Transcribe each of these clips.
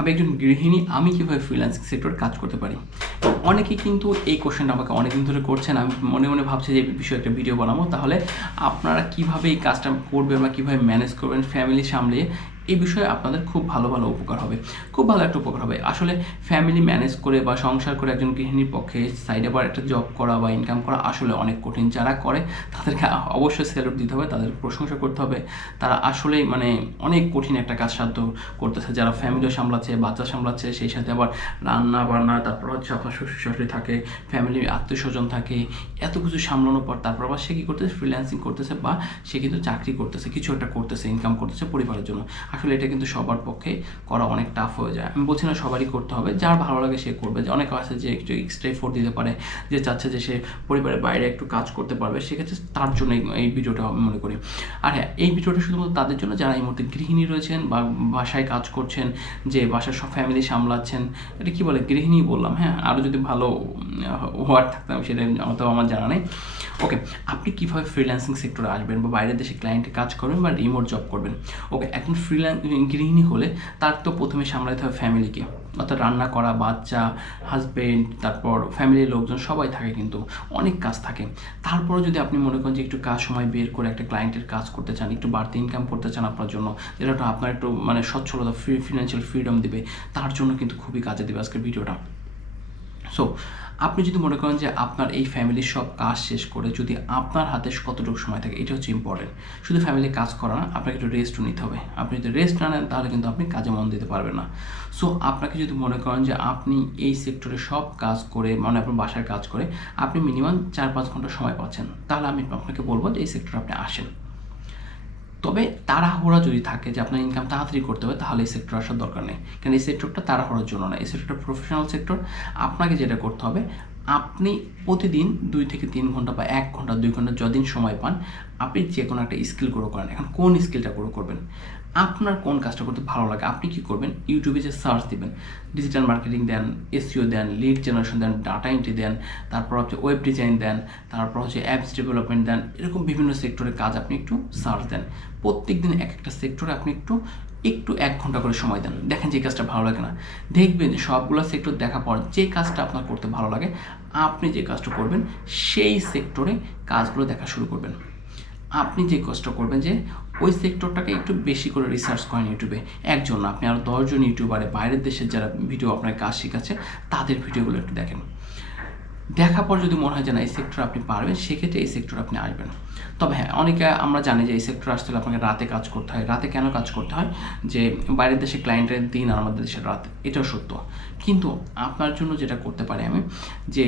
আমি একজন গৃহিণী, আমি কিভাবে ফ্রিল্যান্সিং সেক্টরে কাজ করতে পারি? অনেকেই কিন্তু এই কোয়েশ্চেনটা আমাকে অনেকদিন ধরে করছেন। আমি মনে, মনে ভাবছি যে এই বিষয়ে একটা ভিডিও বানাবো। তাহলে আপনারা কিভাবে এই কাজটা করবেন বা কিভাবে ম্যানেজ করবেন ফ্যামিলি সামলিয়ে, এই বিষয়ে আপনাদের খুব ভালো, ভালো উপকার হবে। খুব ভালো একটা উপকার হবে। আসলে ফ্যামিলি ম্যানেজ করে বা সংসার করে একজন গৃহিণীর পক্ষে সাইডে আবার একটা জব করা বা ইনকাম করা আসলে অনেক কঠিন। যারা করে তাদেরকে অবশ্যই স্যালুট দিতে হবে, তাদের প্রশংসা করতে হবে। তারা আসলেই অনেক কঠিন একটা কাজ সাধ্য করতেছে। যারা ফ্যামিলিও সামলাচ্ছে, বাচ্চা সামলাচ্ছে, সেই সাথে আবার রান্না-বান্না, তারপর হচ্ছে আপনার শ্বশুর-শাশুড়ি থাকে, ফ্যামিলির আত্মীয়স্বজন থাকে। এত কিছু সামলানোর পর তারপর আবার সে কী করতেছে? ফ্রিল্যান্সিং করতেছে বা সে কিন্তু চাকরি করতেছে, কিছু একটা করতেছে, ইনকাম করতেছে পরিবারের জন্য। আসলে এটা কিন্তু সবার পক্ষে করা অনেক টাফ হয়ে যায়। আমি বলছি না সবারই করতে হবে, যার ভালো লাগে সে করবে। যে অনেকে আছে যে একটু এক্সট্রা এফোর্ট দিতে পারে, যে চাচ্ছে যে সে পরিবারের বাইরে একটু কাজ করতে পারবে, সেক্ষেত্রে তার জন্য এই ভিডিওটা আমি মনে করি। আর হ্যাঁ, এই ভিডিওটা শুধুমাত্র তাদের জন্য যারা এই মুহূর্তে গৃহিণী রয়েছেন বা বাসায় কাজ করছেন, যে বাসার সব ফ্যামিলি সামলাচ্ছেন। এটা কী বলে? গৃহিণী বললাম, হ্যাঁ? আরও যদি ভালো ওয়ার্ড থাকতাম সেটা আমার জানা নেই। ওকে, আপনি কীভাবে ফ্রিল্যান্সিং সেক্টরে আসবেন বা বাইরের দেশে ক্লায়েন্টে কাজ করবেন বা রিমোট জব করবেন? ওকে, এখন গৃহিণী হলে তার তো প্রথমে সামলাতে হবে ফ্যামিলিকে, অর্থাৎ রান্না করা, বাচ্চা, হাজবেন্ড, তারপর ফ্যামিলির লোকজন সবাই থাকে, কিন্তু অনেক কাজ থাকে। তারপরেও যদি আপনি মনে করেন যে একটু সময় বের করে একটা ক্লায়েন্টের কাজ করতে চান, একটু বাড়তি ইনকাম করতে চান আপনার জন্য, যেটা আপনার একটু সচ্ছলতা, ফিনান্সিয়াল ফ্রিডম দিবে, তার জন্য কিন্তু খুবই কাজে দেবে আজকের ভিডিওটা। সো আপনি যদি মনে করেন যে আপনার এই ফ্যামিলির সব কাজ শেষ করে যদি আপনার হাতে কতটুকু সময় থাকে, এটা হচ্ছে ইম্পর্টেন্ট। শুধু ফ্যামিলির কাজ করা না, আপনাকে একটু রেস্টও নিতে হবে। আপনি যদি রেস্ট না নেন তাহলে কিন্তু আপনি কাজে মন দিতে পারবেন না। সো আপনাকে যদি মনে করেন যে আপনি এই সেক্টরে সব কাজ করে, আপনার বাসার কাজ করে আপনি মিনিমাম 4-5 ঘন্টা সময় পাচ্ছেন, তাহলে আমি আপনাকে বলবো যে এই সেক্টরে আপনি আসেন। তবে তাড়াহুড়া যদি থাকে যে আপনার ইনকাম তাড়াতাড়ি করতে হবে, তাহলে এই সেক্টরে আসার দরকার নেই। কারণ এই সেক্টরটা তাড়াহুড়োর জন্য না, এই সেক্টরটা প্রফেশনাল সেক্টর। আপনাকে যেটা করতে হবে, আপনি প্রতিদিন 2 থেকে 3 ঘন্টা বা 1 ঘন্টা 2 ঘন্টা যতদিন সময় পান, আপনি যে কোনো একটা স্কিল গ্রো করেন। এখন কোন স্কিলটা গ্রো করবেন? আপনার কোন কাজটা করতে ভালো লাগে, আপনি কী করবেন? ইউটিউবে যে সার্চ দিবেন, ডিজিটাল মার্কেটিং দেন, এসইও দেন, লিড জেনারেশন দেন, ডাটা এন্ট্রি দেন, তারপর হচ্ছে ওয়েব ডিজাইন দেন, তারপর হচ্ছে অ্যাপস ডেভেলপমেন্ট দেন, এরকম বিভিন্ন সেক্টরের কাজ আপনি একটু সার্চ দেন। প্রত্যেকদিন এক একটা সেক্টরে আপনি একটু 1 ঘন্টা করে সময় দেন। দেখেন যে কাজটা ভালো লাগে না, দেখবেন যে সবগুলো সেক্টর দেখার পর যে কাজটা আপনার করতে ভালো লাগে, আপনি যে কাজটা করবেন সেই সেক্টরে কাজগুলো দেখা শুরু করবেন। আপনি যে কাজটা করবেন যে ওই সেক্টরটাকে একটু বেশি করে রিসার্চ করেন ইউটিউবে। একজন না, আপনি আরও 10 জন ইউটিউবারে, বাইরের দেশের যারা ভিডিও আপনার কাজ শিখাচ্ছে তাদের ভিডিওগুলো একটু দেখেন। দেখার পর যদি মনে হয় যে না এই সেক্টরে আপনি পারবেন, সেক্ষেত্রে এই সেক্টরে আপনি আসবেন। তবে হ্যাঁ, অনেকে আমরা জানি যে এই সেক্টরে আসতে হলে আপনাকে রাতে কাজ করতে হয়। রাতে কেন কাজ করতে হয়? যে বাইরের দেশে ক্লায়েন্টের দিন আর আমাদের দেশের রাত, এটাও সত্য। কিন্তু আপনার জন্য যেটা করতে পারি আমি, যে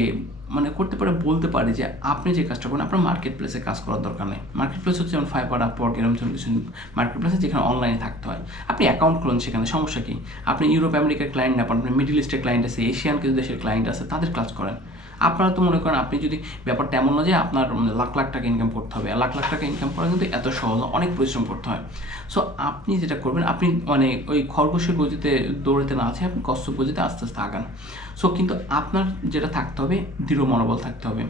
করতে পারে বলতে পারি যে আপনি যে কাজটা করেন, আপনার মার্কেট প্লেসে কাজ করার দরকার নেই। মার্কেট প্লেস হচ্ছে যেমন ফাইবার, আপওয়ার্ক, এরকম কিছু মার্কেট প্লেসে যেখানে অনলাইনে থাকতে হয়। আপনি অ্যাকাউন্ট খুলুন সেখানে, সমস্যা কী? আপনি ইউরোপ আমেরিকার ক্লায়েন্ট না পান, আপনি মিডল ইস্টের ক্লায়েন্ট আছে, এশিয়ান কিছু দেশের ক্লায়েন্ট আছে, তাদের কাজ করেন। আপনারা তো মনে করেন, আপনি যদি ব্যাপারটা এমন না যে আপনার লাখ লাখ টাকা ইনকাম করতে হবে, লাখ লাখ টাকা ইনকাম করা কিন্তু এত সহজ না, অনেক পরিশ্রম করতে হয়। সো আপনি যেটা করবেন, আপনি ওই খরগোশের গতিতে দৌড়াতে না আছে, আপনি কচ্ছপ গতিতে আস্তে আস্তে আগান। সো কিন্তু আপনার যেটা থাকতে হবে, দৃঢ় মনোবল থাকতে হবে।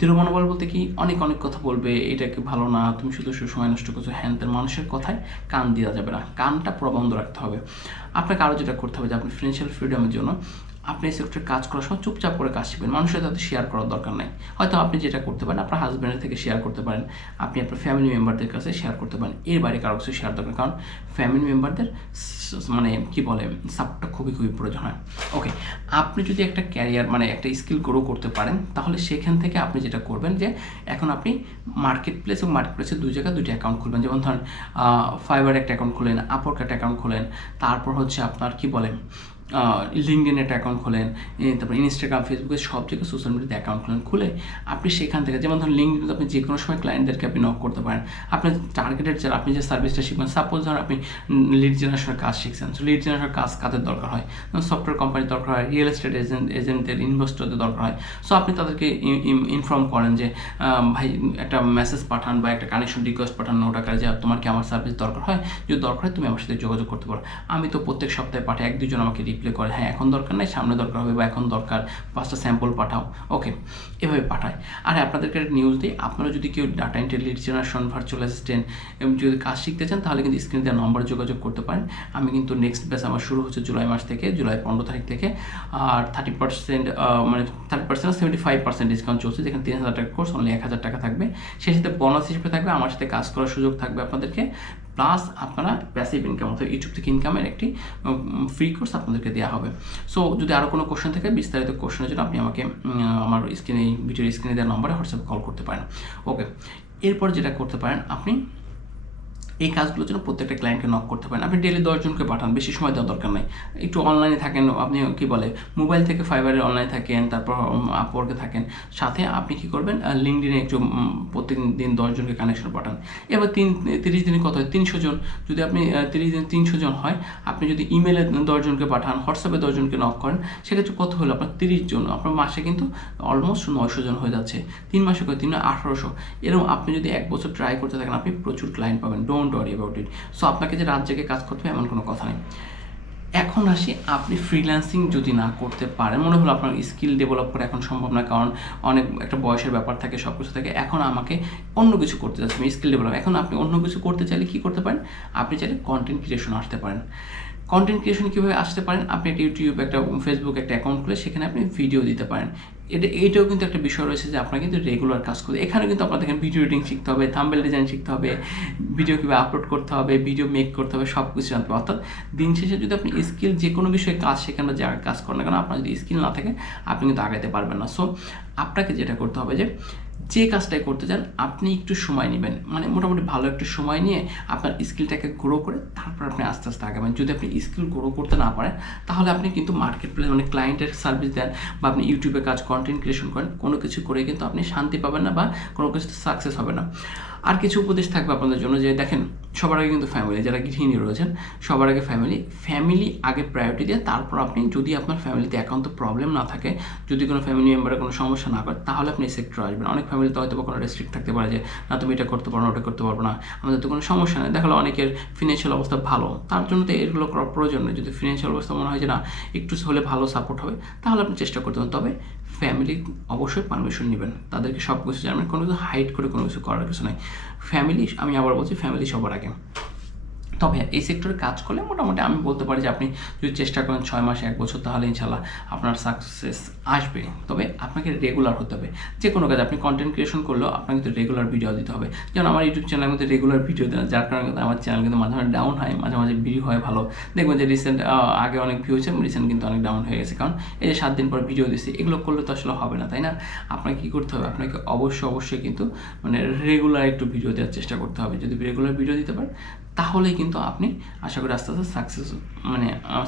দৃঢ় মনোবল বলতে কি, অনেক কথা বলবে, এটা কি ভালো না, তুমি শুধু সময় নষ্ট করছো, হ্যান ত্যান মানুষের কথায় কান দেওয়া যাবে না, কানটা পুরো বন্ধ রাখতে হবে। আপনাকে আরও যেটা করতে হবে যে আপনি ফিনান্সিয়াল ফ্রিডমের জন্য আপনি এই সেক্টরে কাজ করার সময় চুপচাপ করে কাজ শিখবেন। মানুষের সাথে শেয়ার করার দরকার নেই। হয়তো আপনি যেটা করতে পারেন, আপনার হাজব্যান্ডের থেকে শেয়ার করতে পারেন, আপনি আপনার ফ্যামিলি মেম্বারদের কাছে শেয়ার করতে পারেন। এর বাইরে কারো কাছে শেয়ার দরকার, কারণ ফ্যামিলি মেম্বারদের সাপোর্টটা খুবই প্রয়োজন হয়। ওকে, আপনি যদি একটা ক্যারিয়ার একটা স্কিল গ্রো করতে পারেন, তাহলে সেখান থেকে আপনি যেটা করবেন যে এখন আপনি মার্কেট প্লেস এবং মার্কেট প্লেসে 2 জায়গায় 2টি অ্যাকাউন্ট খুলবেন। যেমন ধরেন ফাইবার একটা অ্যাকাউন্ট খুলেন, আপওয়ার্ক একটা অ্যাকাউন্ট খুলেন, তারপর হচ্ছে আপনার লিঙ্কডইন একটা অ্যাকাউন্ট খোলেন, তারপর ইনস্টাগ্রাম, ফেসবুকে সব জায়গায় সোশ্যাল মিডিয়াতে অ্যাকাউন্ট খুলে আপনি সেখান থেকে, যেমন ধরুন লিঙ্কডইনে আপনি যে কোনো সময় ক্লায়েন্টদেরকে আপনি নক করতে পারেন। আপনার টার্গেটেড যারা, আপনি যে সার্ভিসটা শিখবেন, সাপোজ ধরুন আপনি লিড জেনারেশনের কাজ শিখছেন, সো লিড জেনারেশনের কাজ কাদের দরকার হয়? সফটওয়্যার কোম্পানির দরকার হয়, রিয়েল এস্টেট এজেন্টদের, ইনভেস্টরদের দরকার হয়। সো আপনি তাদেরকে ইনফর্ম করেন যে ভাই একটা মেসেজ পাঠান বা একটা কানেকশন রিকোয়েস্ট পাঠান নোট আকারে, যে তোমার কি আমার সার্ভিস দরকার হয়, যদি দরকার হয় তুমি আমার সাথে যোগাযোগ করতে পারো। আমি তো প্রত্যেক সপ্তাহে পাঠাই, 1-2 জন আমাকে রিপ্লাই প্লে করে, হ্যাঁ এখন দরকার নেই, সামনে দরকার হবে, বা এখন দরকার 5টা স্যাম্পল পাঠাও, ওকে, এভাবে পাঠায়। আর আপনাদেরকে একটা নিউজ দিই, আপনারা যদি কেউ data entry, lead generation, virtual assistant যদি কাজ শিখতে চান, তাহলে কিন্তু স্ক্রিনে দেওয়া নম্বরে যোগাযোগ করতে পারেন। আমি কিন্তু নেক্সট ব্যাচ আমার শুরু হচ্ছে জুলাই মাস থেকে, জুলাই 15 তারিখ থেকে। আর 30% মানে 30% 75% ডিসকাউন্ট চলছে, যেখানে 3000 টাকা কোর্স অনলি 1000 টাকা থাকবে। সেই সাথে বোনাস হিসেবে থাকবে আমার সাথে কাজ করার সুযোগ থাকবে আপনাদেরকে, প্লাস আপনারা প্যাসিভ ইনকাম অর্থাৎ ইউটিউব থেকে ইনকামের একটি ফ্রি কোর্স আপনাদেরকে দেওয়া হবে। সো যদি আরও কোনো কোশ্চেন থাকে, বিস্তারিত কোশ্চেনের জন্য আপনি আমাকে আমার স্ক্রিনে, ভিডিওর স্ক্রিনে দেওয়ার নম্বরে হোয়াটসঅ্যাপে কল করতে পারেন। ওকে, এরপর যেটা করতে পারেন, আপনি এই কাজগুলোর জন্য প্রত্যেকটা ক্লায়েন্টকে নক করতে পারেন। আপনি ডেলি 10 জনকে পাঠান, বেশি সময় দেওয়ার দরকার নেই। একটু অনলাইনে থাকেন, আপনি কি বলে মোবাইল থেকে ফাইবারের অনলাইনে থাকেন, তারপর আপওয়ার্কে থাকেন, সাথে আপনি কি করবেন, লিঙ্কডিনে একটু প্রত্যেক দিন 10 জনকে কানেকশন পাঠান। এবার 30 দিনে কত হয়, 300 জন। যদি আপনি 30 দিনে 300 জন হয়, আপনি যদি ইমেলে 10 জনকে পাঠান, হোয়াটসঅ্যাপে 10 জনকে নক করেন, সেক্ষেত্রে কত হলো আপনার 30 জন, আপনার মাসে কিন্তু অলমোস্ট 900 জন হয়ে যাচ্ছে। 3 মাসে করে 3 1800। এরকম আপনি যদি 1 বছর ট্রাই করতে থাকেন, আপনি প্রচুর ক্লায়েন্ট পাবেন, don't worry about it. So আপনাকে যে রাত জেগে কাজ করতে হবে এমন কোনো কথা নেই। এখন আসি, আপনি ফ্রিল্যান্সিং যদি না করতে পারেন, মনে হলো আপনার স্কিল ডেভেলপ করা এখন সম্ভব না, কারণ অনেক একটা বয়সের ব্যাপার থাকে, সব কিছু থাকে, এখন আমাকে অন্য কিছু করতে যাচ্ছি, আমি স্কিল ডেভেলপ। এখন আপনি অন্য কিছু করতে চাইলে কী করতে পারেন, আপনি চাইলে কন্টেন্ট ক্রিয়েশন আসতে পারেন। কন্টেন্ট ক্রিয়েশন কীভাবে আসতে পারেন, আপনি একটা ইউটিউব, একটা ফেসবুক একটা অ্যাকাউন্ট খুলে সেখানে আপনি ভিডিও দিতে পারেন। এইটাও কিন্তু একটা বিষয় রয়েছে যে আপনার কিন্তু রেগুলার কাজ করতে, এখানে কিন্তু আপনার দেখেন ভিডিও এডিটিং শিখতে হবে, থাম্বনেল ডিজাইন শিখতে হবে, ভিডিও কীভাবে আপলোড করতে হবে, ভিডিও মেক করতে হবে, সব কিছু জানতে হবে। অর্থাৎ দিন শেষে যদি আপনি স্কিল যে কোনো বিষয়ে কাজ শেখেন বা যা কাজ করেন না কেন, আপনার যদি স্কিল না থাকে আপনি কিন্তু আগাইতে পারবেন না। সো আপনাকে যেটা করতে হবে, যে কাজটাই করতে চান আপনি একটু সময় নেবেন, মানে মোটামুটি ভালো একটু সময় নিয়ে আপনার স্কিলটাকে গ্রো করে তারপর আপনি আস্তে আস্তে আগাবেন। যদি আপনি স্কিল গ্রো করতে না পারেন, তাহলে আপনি কিন্তু মার্কেট প্লেস মানে ক্লায়েন্টের সার্ভিস দেন, বা আপনি ইউটিউবে কাজ, কন্টেন্ট ক্রিয়েশন করেন, কোনো কিছু করে কিন্তু আপনি শান্তি পাবেন না, বা কোনো কিছুতে সাকসেস হবে না। আর কিছু উপদেশ থাকবে আপনাদের জন্য, যে দেখেন সবার আগে কিন্তু ফ্যামিলি, যারা গৃহিণী রয়েছেন সবার আগে ফ্যামিলি আগে প্রায়োরিটি দিয়ে তারপর আপনি, যদি আপনার ফ্যামিলিতে একান্ত প্রবলেম না থাকে, যদি কোনো ফ্যামিলি মেম্বারের কোনো সমস্যা না করে, তাহলে আপনি এই সেক্টরে আসবেন। অনেক ফ্যামিলিতে হয়তো কোনো রেস্ট্রিক্ট থাকতে পারে যে না তুমি এটা করতে পারো না, ওটা করতে পারবো না, আমাদের তো কোনো সমস্যা নেই। দেখালো অনেকের ফিনান্সিয়াল অবস্থা ভালো, তার জন্য তো এগুলো করার প্রয়োজন নেই। যদি ফিনান্সিয়াল অবস্থা মনে হয় যে না একটু হলে ভালো সাপোর্ট হবে, তাহলে আপনি চেষ্টা করতে হবে। তবে ফ্যামিলি অবশ্যই পারমিশন নেবেন, তাদেরকে সব কিছু জানবেন, কোনো কিছু হাইড করে কোনো কিছু করার কিছু নাই। ফ্যামিলি, আমি আবার বলছি, ফ্যামিলি সবার আগে। তবে এই সেক্টরে কাজ করলে মোটামুটি আমি বলতে পারি যে আপনি যদি চেষ্টা করেন 6 মাস 1 বছর, তাহলে ইনশাল্লাহ আপনার সাকসেস আসবে। তবে আপনাকে রেগুলার হতে হবে। যে কোনো কাজ আপনি কন্টেন্ট ক্রিয়েশন করলেও আপনাকে কিন্তু রেগুলার ভিডিও দিতে হবে। যেমন আমার ইউটিউব চ্যানেলের মধ্যে রেগুলার ভিডিও দেন, যার কারণে কিন্তু আমার চ্যানেল কিন্তু মাঝে মাঝে ডাউন হয়, মাঝে মাঝে ভিডিও হয় ভালো। দেখবেন যে রিসেন্ট আগে অনেক ভিউ হয়েছে, রিসেন্ট কিন্তু অনেক ডাউন হয়ে গেছে, কারণ এই যে 7 দিন পর ভিডিও দিচ্ছি, এগুলো করলে তো আসলে হবে না, তাই না? আপনাকে কী করতে হবে, আপনাকে অবশ্যই কিন্তু মানে রেগুলার একটু ভিডিও দেওয়ার চেষ্টা করতে হবে। যদি রেগুলার ভিডিও দিতে পারেন, তাহলেই কিন্তু আপনি আশা করি আস্তে আস্তে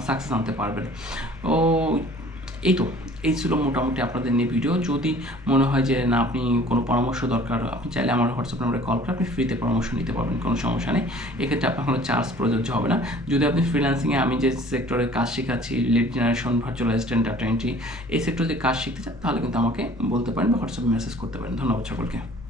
সাকসেস আনতে পারবেন। ও এই ছিল মোটামুটি আপনাদের নিয়ে ভিডিও। যদি মনে হয় যে না আপনি কোনো পরামর্শ দরকার, আপনি চাইলে আমার হোয়াটসঅ্যাপ নাম্বারে কল করে আপনি ফ্রিতে পরামর্শ নিতে পারবেন, কোনো সমস্যা নেই। এক্ষেত্রে আপনার কোনো চার্জ প্রযোজ্য হবে না। যদি আপনি ফ্রিল্যান্সিংয়ে আমি যে সেক্টরে কাজ শেখাচ্ছি, lead generation, virtual assistant, data entry, এই সেক্টরে যদি কাজ শিখতে চান, তাহলে কিন্তু আমাকে বলতে পারেন বা হোয়াটসঅ্যাপে মেসেজ করতে পারেন। ধন্যবাদ সকলকে।